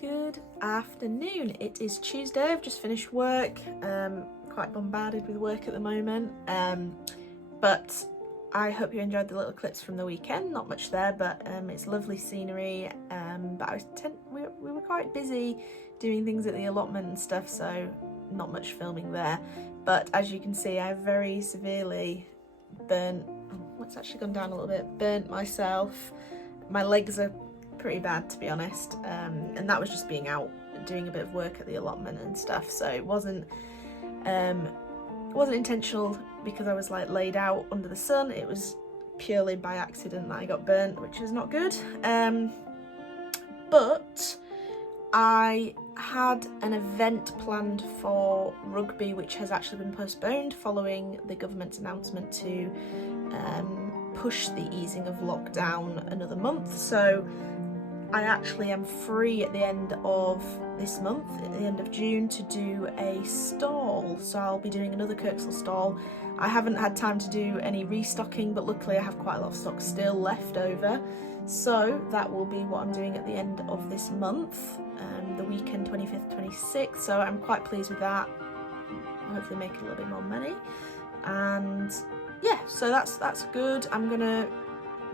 Good afternoon. It is Tuesday. I've just finished work. Quite bombarded with work at the moment, but I hope you enjoyed the little clips from the weekend. Not much there, but it's lovely scenery. But we were quite busy doing things at the allotment and stuff, so not much filming there. But as you can see, I've very severely burnt. Oh, it's actually gone down a little bit. Burnt myself. My legs are pretty bad, to be honest, and that was just being out doing a bit of work at the allotment and stuff, so it wasn't intentional because I was like laid out under the sun. It was purely by accident that I got burnt, which is not good. But I had an event planned for rugby which has actually been postponed following the government's announcement to push the easing of lockdown another month. So I actually am free at the end of this month, at the end of June, to do a stall. So I'll be doing another Kirksall stall. I haven't had time to do any restocking, but luckily I have quite a lot of stock still left over. So that will be what I'm doing at the end of this month, the weekend 25th, 26th. So I'm quite pleased with that. I'll hopefully make a little bit more money. And yeah, so that's good. I'm gonna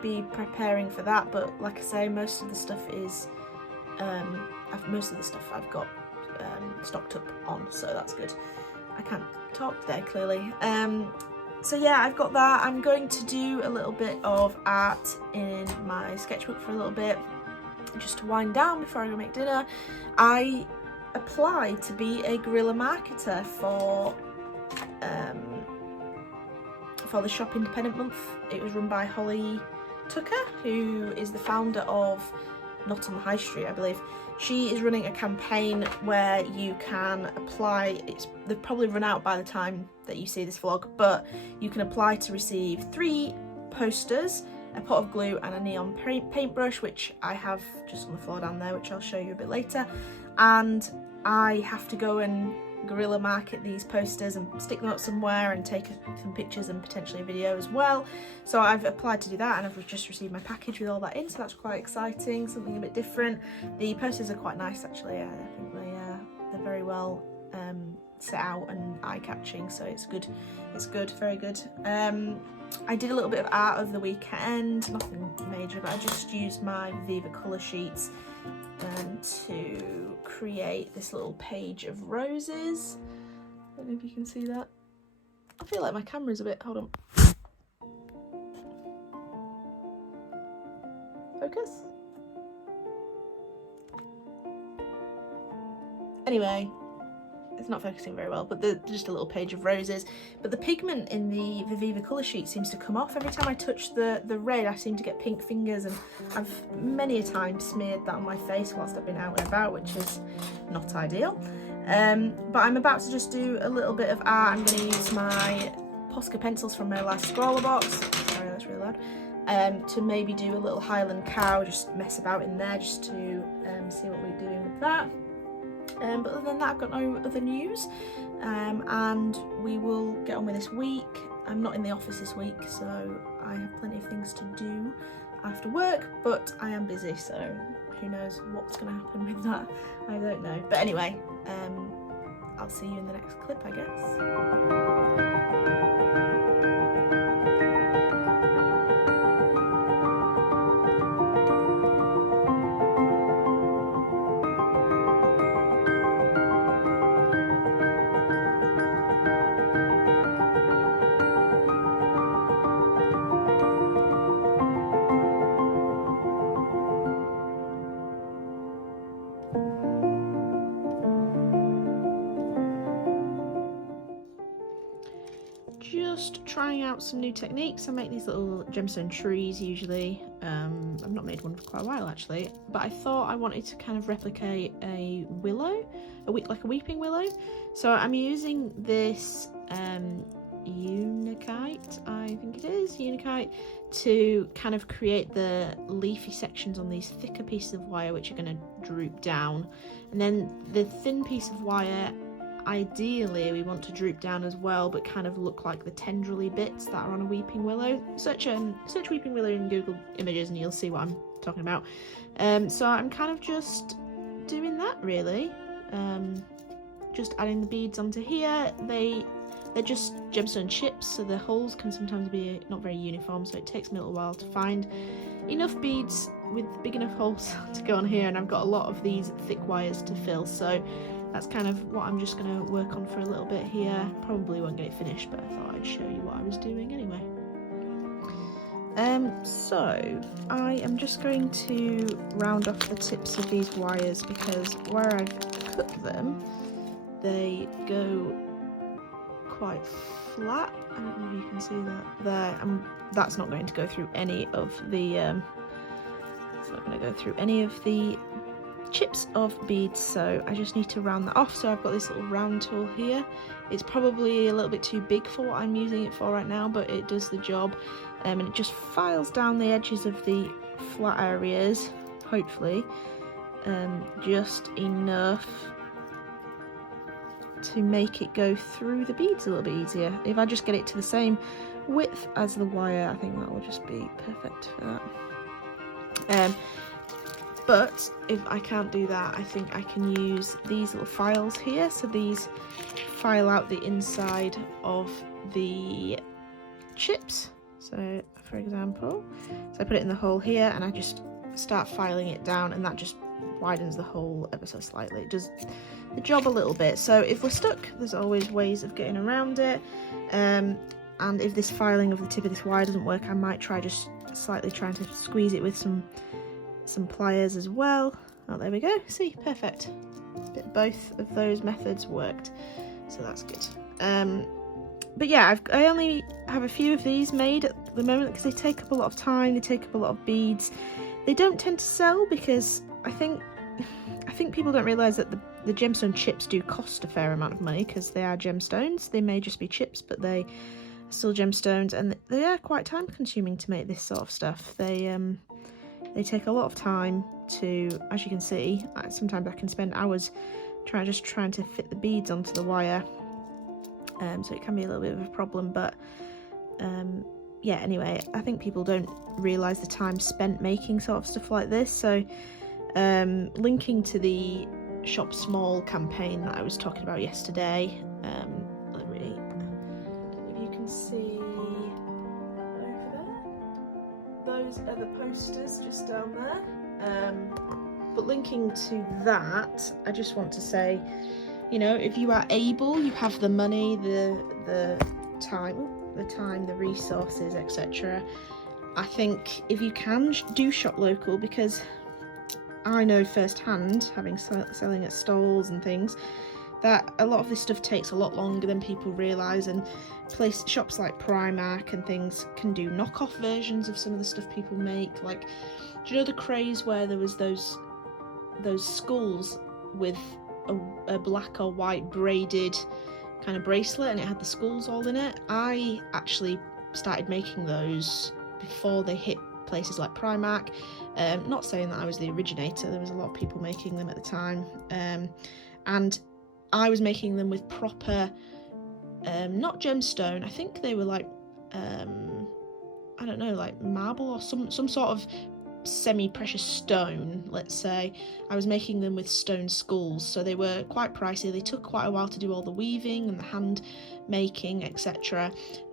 be preparing for that, but like I say, most of the stuff is I've got stocked up on, so that's good. I can't talk today, clearly. So yeah, I've got that. I'm going to do a little bit of art in my sketchbook for a little bit, just to wind down before I go make dinner. I applied to be a guerrilla marketer for the Shop Independent Month. It was run by Holly Tucker, who is the founder of Not on the High Street, I believe. She is running a campaign where you can apply. They've probably run out by the time that you see this vlog, but you can apply to receive 3 posters, a pot of glue and a neon paintbrush, which I have just on the floor down there, which I'll show you a bit later. And I have to go and guerrilla market these posters and stick them up somewhere and take some pictures and potentially a video as well. So I've applied to do that, and I've just received my package with all that in, so that's quite exciting, something a bit different. The posters are quite nice actually. I think they're very well set out and eye-catching, so it's good, very good. I did a little bit of art over the weekend, nothing major, but I just used my Viva colour sheets to create this little page of roses. I don't know if you can see that. I feel like my camera's a bit, hold on. Focus? Anyway, it's not focusing very well, but just a little page of roses. But the pigment in the Viva colour sheet seems to come off. Every time I touch the red, I seem to get pink fingers, and I've many a time smeared that on my face whilst I've been out and about, which is not ideal. But I'm about to just do a little bit of art. I'm going to use my Posca pencils from my last scrawler box. Sorry, that's really loud. To maybe do a little Highland cow, just mess about in there, just to see what we're doing with that. But other than that, I've got no other news, and we will get on with this week. I'm not in the office this week, so I have plenty of things to do after work, but I am busy, so who knows what's going to happen with that. I don't know. But anyway, I'll see you in the next clip, I guess. Just trying out some new techniques. I make these little gemstone trees usually. I've not made one for quite a while actually, but I thought I wanted to kind of replicate a willow, like a weeping willow. So I'm using this unikite, I think it is, unikite, to kind of create the leafy sections on these thicker pieces of wire which are going to droop down, and then the thin piece of wire, ideally we want to droop down as well, but kind of look like the tendrily bits that are on a weeping willow. Search weeping willow in Google Images and you'll see what I'm talking about. So I'm kind of just doing that really. Just adding the beads onto here. They're just gemstone chips, so the holes can sometimes be not very uniform, so it takes me a little while to find enough beads with big enough holes to go on here, and I've got a lot of these thick wires to fill, so that's kind of what I'm just going to work on for a little bit here. Probably won't get it finished, but I thought I'd show you what I was doing anyway. So I am just going to round off the tips of these wires, because where I've cut them, they go quite flat. I don't know if you can see that there, and that's not going to go through any of the it's not going to go through any of the chips of beads, so I just need to round that off. So I've got this little round tool here. It's probably a little bit too big for what I'm using it for right now, but it does the job, and it just files down the edges of the flat areas, hopefully, just enough to make it go through the beads a little bit easier. If I just get it to the same width as the wire, I think that will just be perfect for that. But if I can't do that, I think I can use these little files here. So these file out the inside of the chips. So for example, so I put it in the hole here and I just start filing it down, and that just widens the hole ever so slightly. It does the job a little bit. So if we're stuck, there's always ways of getting around it. And if this filing of the tip of this wire doesn't work, I might try just slightly trying to squeeze it with some pliers as well. Oh, there we go. See, perfect. Both of those methods worked, so that's good. But yeah, I only have a few of these made at the moment because they take up a lot of time. They take up a lot of beads. They don't tend to sell because I think people don't realise that the gemstone chips do cost a fair amount of money, because they are gemstones. They may just be chips, but they are still gemstones, and they are quite time consuming to make this sort of stuff. They take a lot of time to, as you can see, sometimes I can spend hours trying to fit the beads onto the wire, so it can be a little bit of a problem, but yeah, anyway, I think people don't realise the time spent making sort of stuff like this. So linking to the Shop Small campaign that I was talking about yesterday, if you can see over there, those are the posters just down there. But linking to that, I just want to say, you know, if you are able, you have the money, the time, the resources, etc. I think if you can, do shop local, because I know firsthand, having selling at stalls and things, that a lot of this stuff takes a lot longer than people realise, and shops like Primark and things can do knockoff versions of some of the stuff people make. Like, do you know the craze where there was those skulls with a black or white braided kind of bracelet and it had the skulls all in it? I actually started making those before they hit places like Primark. Not saying that I was the originator, there was a lot of people making them at the time, and I was making them with proper, not gemstone, I think they were like, I don't know, like marble or some sort of semi-precious stone, let's say. I was making them with stone skulls, so they were quite pricey. They took quite a while to do all the weaving and the hand making, etc.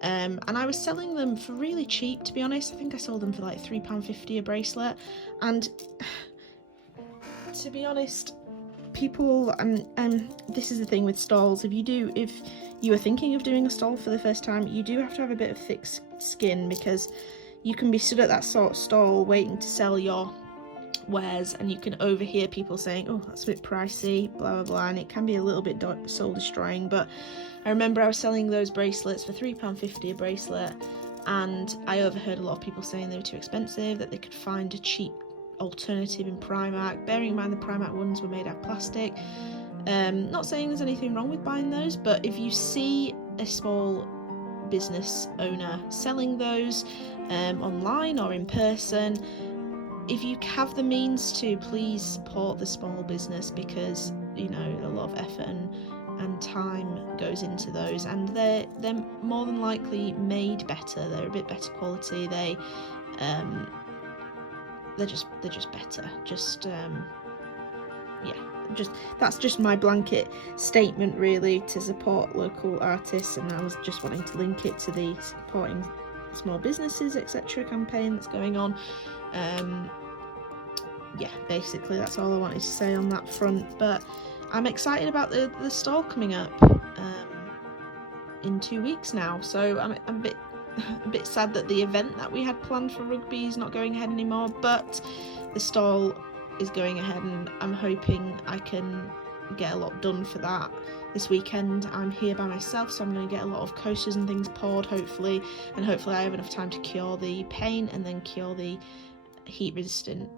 And I was selling them for really cheap, to be honest. I think I sold them for like £3.50 a bracelet. And to be honest, people, and this is the thing with stalls, if you are thinking of doing a stall for the first time, you do have to have a bit of thick skin, because you can be stood at that sort of stall waiting to sell your wares, and you can overhear people saying, oh, that's a bit pricey, blah blah blah, and it can be a little bit soul destroying. But I remember I was selling those bracelets for £3.50 a bracelet, and I overheard a lot of people saying they were too expensive, that they could find a cheap alternative in Primark, bearing in mind the Primark ones were made out of plastic. Not saying there's anything wrong with buying those, but if you see a small business owner selling those online or in person, if you have the means to, please support the small business, because, you know, a lot of effort and time goes into those, and they're more than likely made better. They're a bit better quality. They're just better. yeah, that's just my blanket statement really, to support local artists, and I was just wanting to link it to the supporting small businesses etc. campaign that's going on. Yeah, basically that's all I wanted to say on that front, but I'm excited about the stall coming up in 2 weeks now, so I'm a bit sad that the event that we had planned for rugby is not going ahead anymore, but the stall is going ahead, and I'm hoping I can get a lot done for that this weekend. I'm here by myself, so I'm going to get a lot of coasters and things poured hopefully, and hopefully I have enough time to cure the paint and then cure the heat resistant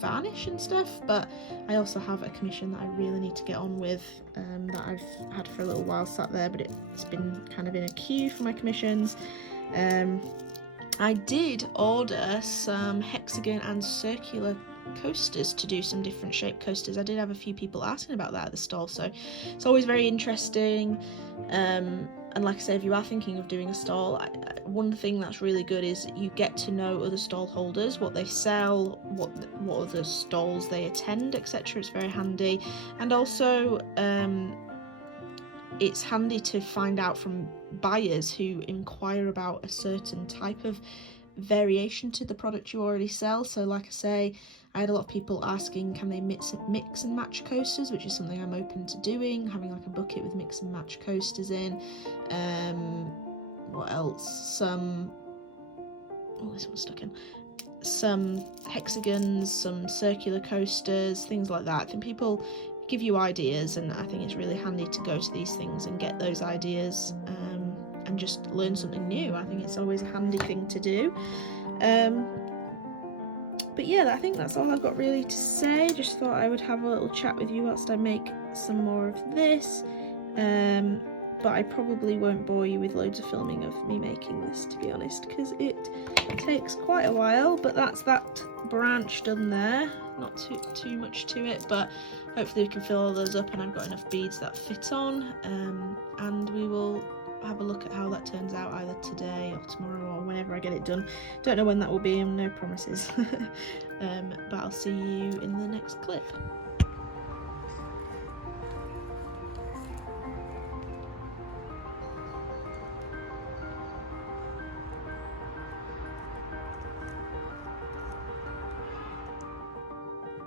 varnish and stuff. But I also have a commission that I really need to get on with, that I've had for a little while sat there, but it's been kind of in a queue for my commissions. I did order some hexagon and circular coasters to do some different shaped coasters. I did have a few people asking about that at the stall, so it's always very interesting. And like I say, if you are thinking of doing a stall, one thing that's really good is you get to know other stall holders, what they sell, what other stalls they attend, etc. It's very handy, and also it's handy to find out from buyers who inquire about a certain type of variation to the product you already sell. So like I say, I had a lot of people asking, can they mix and match coasters, which is something I'm open to doing, having like a bucket with mix and match coasters in. What else? This one's stuck in. Some hexagons, some circular coasters, things like that. I think people give you ideas, and I think it's really handy to go to these things and get those ideas, and just learn something new. I think it's always a handy thing to do. But yeah, I think that's all I've got really to say. Just thought I would have a little chat with you whilst I make some more of this. But I probably won't bore you with loads of filming of me making this, to be honest, because it takes quite a while. But that's that branch done there. Not too much to it, but hopefully we can fill all those up, and I've got enough beads that fit on. And we will have a look at how that turns out either today or tomorrow or whenever I get it done. Don't know when that will be, and no promises. But I'll see you in the next clip.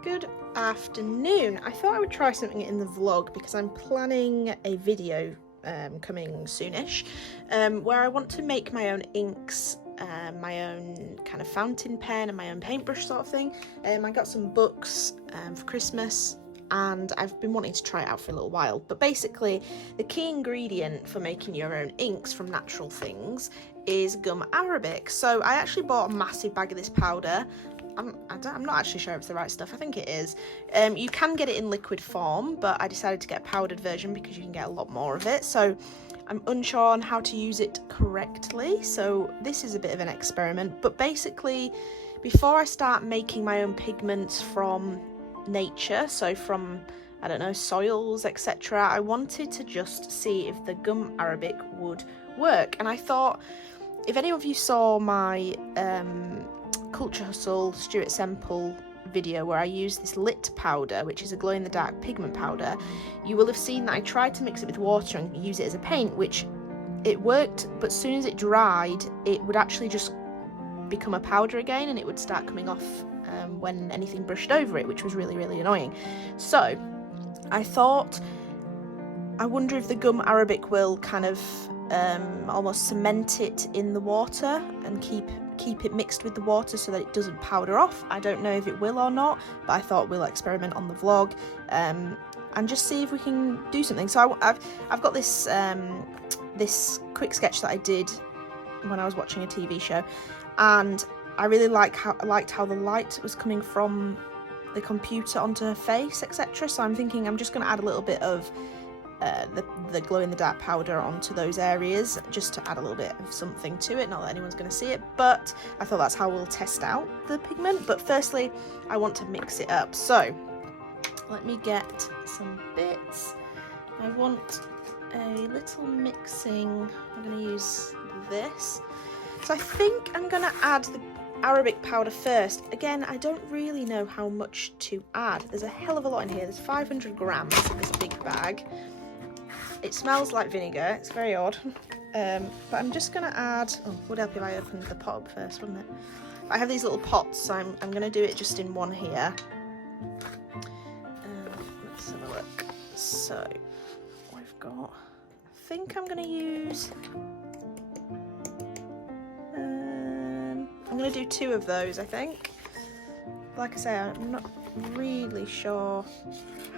Good afternoon. I thought I would try something in the vlog because I'm planning a video coming soonish, where I want to make my own inks, my own kind of fountain pen and my own paintbrush sort of thing. I got some books for Christmas, and I've been wanting to try it out for a little while. But basically the key ingredient for making your own inks from natural things is gum arabic. So I actually bought a massive bag of this powder. I'm not actually sure if it's the right stuff. I think it is. You can get it in liquid form, but I decided to get a powdered version because you can get a lot more of it. So I'm unsure on how to use it correctly. So this is a bit of an experiment. But basically, before I start making my own pigments from nature, so from, I don't know, soils, etc., I wanted to just see if the gum arabic would work. And I thought, if any of you saw my Culture Hustle Stuart Semple video where I used this lit powder, which is a glow-in-the-dark pigment powder, you will have seen that I tried to mix it with water and use it as a paint, which it worked, but as soon as it dried, it would actually just become a powder again, and it would start coming off when anything brushed over it, which was really, really annoying. So I thought, I wonder if the gum arabic will kind of almost cement it in the water and keep it mixed with the water so that it doesn't powder off. I don't know if it will or not, but I thought we'll experiment on the vlog and just see if we can do something. So I've got this this quick sketch that I did when I was watching a TV show, and I really liked how the light was coming from the computer onto her face, etc. So I'm thinking I'm just going to add a little bit of the glow-in-the-dark powder onto those areas, just to add a little bit of something to it. Not that anyone's going to see it, but I thought that's how we'll test out the pigment. But firstly, I want to mix it up. So let me get some bits. I want a little mixing. I'm going to use this. So I think I'm going to add Arabic powder first. Again, I don't really know how much to add. There's a hell of a lot in here. There's 500 grams in this big bag. It smells like vinegar. It's very odd. But I'm just going to add... Oh, would help if I opened the pot up first, wouldn't it? I have these little pots, so I'm going to do it just in one here. Let's have a look. So, we've got... I think I'm going to use... I'm going to do 2 of those, I think. Like I say, I'm not really sure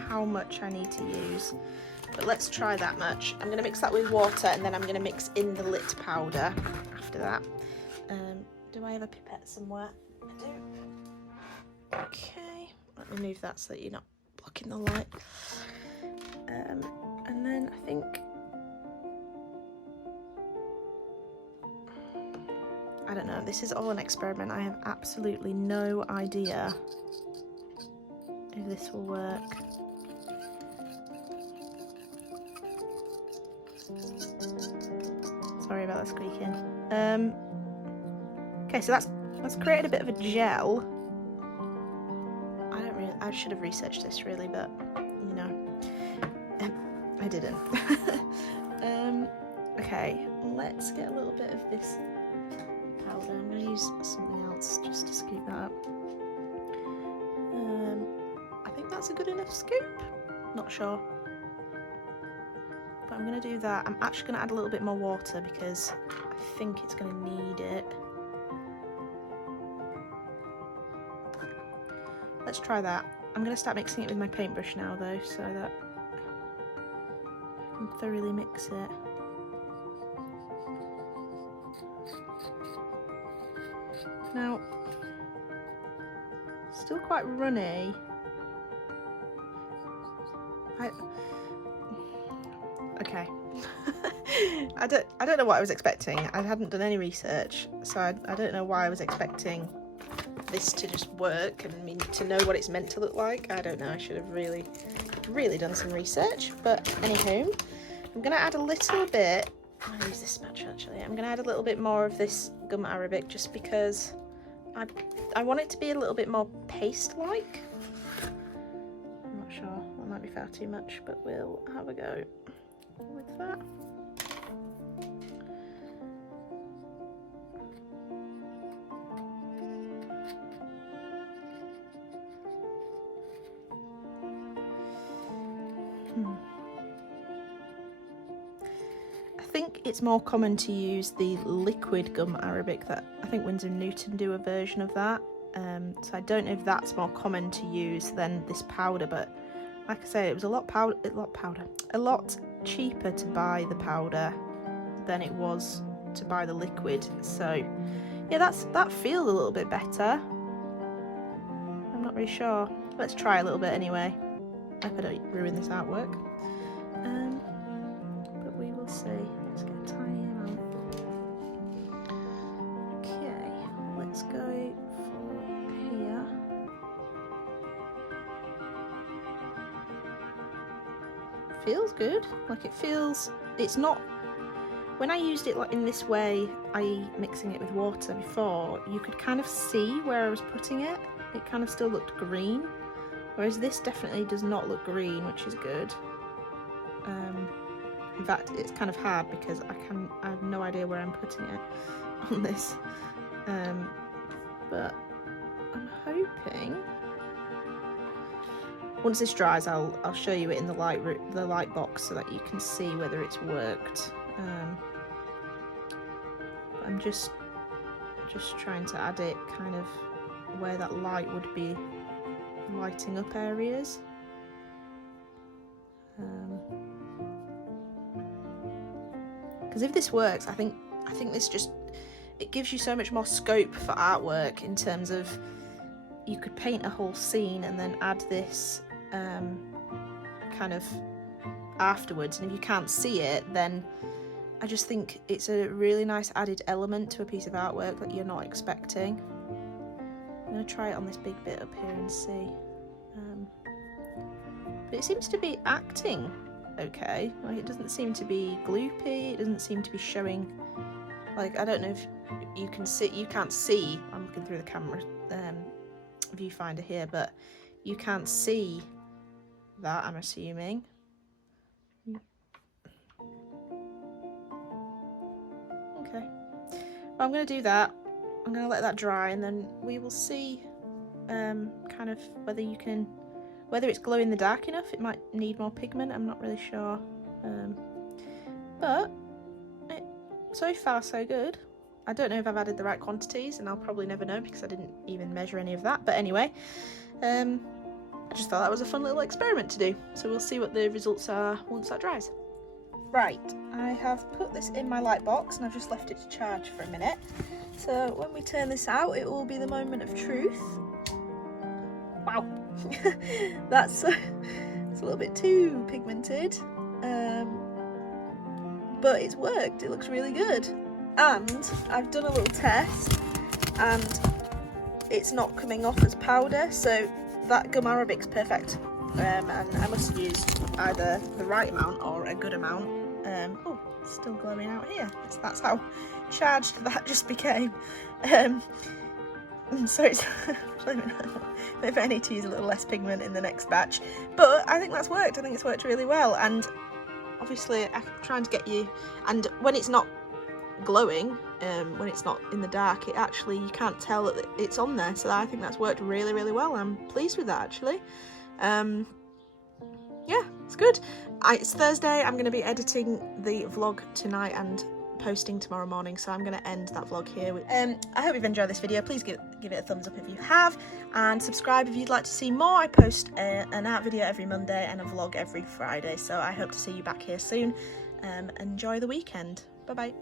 how much I need to use, but let's try that much. I'm going to mix that with water, and then I'm going to mix in the lit powder after that. Do I have a pipette somewhere? I do. Okay, let me move that so that you're not blocking the light. And then I think... I don't know, this is all an experiment. I have absolutely no idea if this will work. Sorry about that squeaking. Okay, so that's created a bit of a gel. I should have researched this really, but you know, I didn't. Okay, let's get a little bit of this powder. I'm going to use something else just to scoop that up. I think that's a good enough scoop. Not sure. But I'm going to do that. I'm actually going to add a little bit more water because I think it's going to need it. Let's try that. I'm going to start mixing it with my paintbrush now though, so that I can thoroughly mix it. Now, still quite runny. Okay. I don't know what I was expecting. I hadn't done any research, so I don't know why I was expecting this to just work and to know what it's meant to look like. I don't know. I should have really done some research. But anywho, I'm gonna add a little bit. I'm gonna use this spatula actually. I'm gonna add a little bit more of this gum arabic just because I want it to be a little bit more paste-like. I'm not sure. That might be far too much, but we'll have a go with that. I think it's more common to use the liquid gum arabic. That I think Winsor & Newton do a version of that. So I don't know if that's more common to use than this powder, but like I say, it was a lot cheaper to buy the powder than it was to buy the liquid. So yeah, that feels a little bit better. I'm not really sure. Let's try a little bit anyway. I hope I don't ruin this artwork. But we will see. Let's get a tiny amount. Okay, let's go for here. Feels good. Like it's not, when I used it like in this way, i.e. mixing it with water before, you could kind of see where I was putting it. It kind of still looked green, whereas this definitely does not look green, which is good. In fact, it's kind of hard because I have no idea where I'm putting it on this. But I'm hoping once this dries, I'll show you it in the light box so that you can see whether it's worked. I'm just trying to add it kind of where that light would be lighting up areas. Because if this works, I think this it gives you so much more scope for artwork in terms of you could paint a whole scene and then add this kind of afterwards, and if you can't see it, then I just think it's a really nice added element to a piece of artwork that you're not expecting. I'm going to try it on this big bit up here and see. But it seems to be acting okay. Like, it doesn't seem to be gloopy, it doesn't seem to be showing, like, I don't know if you can see, you can't see, I'm looking through the camera viewfinder here, but you can't see that, I'm assuming. Okay, well, I'm going to do that. I'm going to let that dry, and then we will see kind of whether it's glow in the dark enough. It might need more pigment, I'm not really sure, but so far so good. I don't know if I've added the right quantities, and I'll probably never know because I didn't even measure any of that, but anyway, I just thought that was a fun little experiment to do, so we'll see what the results are once that dries. Right, I have put this in my light box and I've just left it to charge for a minute, so when we turn this out it will be the moment of truth. Wow, that's it's a little bit too pigmented, but it's worked, it looks really good. And I've done a little test and it's not coming off as powder, so that gum arabic's perfect, and I must have used either the right amount or a good amount. Oh, it's still glowing out here. That's how charged that just became. So it's maybe I need to use a little less pigment in the next batch, but I think that's worked. I think it's worked really well, and obviously I'm trying to get you, and when it's not glowing, when it's not in the dark, it actually, you can't tell that it's on there, so I think that's worked really, really well. I'm pleased with that, actually. Yeah, it's good. It's Thursday. I'm going to be editing the vlog tonight and posting tomorrow morning, so I'm going to end that vlog here. I hope you've enjoyed this video. Please give it a thumbs up if you have, and subscribe if you'd like to see more. I post an art video every Monday and a vlog every Friday, so I hope to see you back here soon. Enjoy the weekend. Bye bye.